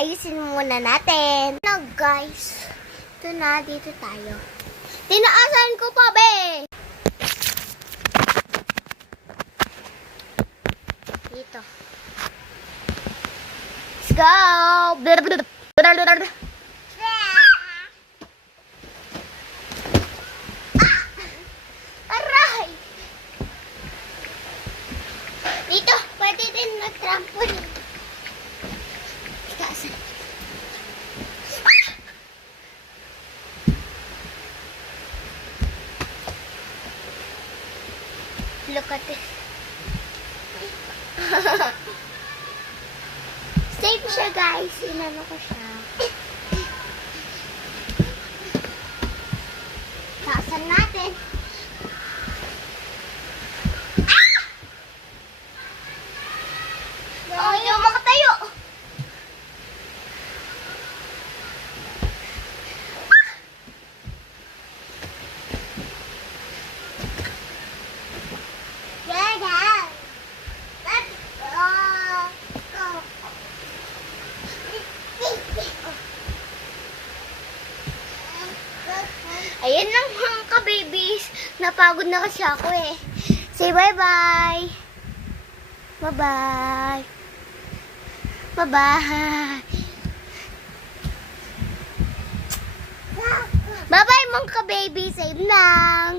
ayusin muna natin. No, guys. Ito na, dito tayo. Tinaasan ko pa, be! Dito. Let's go! Aray! Dito, pwede din mag-trampoline. Taasan. Look at this. Safe siya, guys. Inano ko siya. Taasan natin. Oh, hindi ako makatayo. Ayan lang mga ka-babies. Napagod na kasi ako eh. Say bye-bye. Bye-bye. Bye-bye. Bye-bye mga ka-babies. Save lang.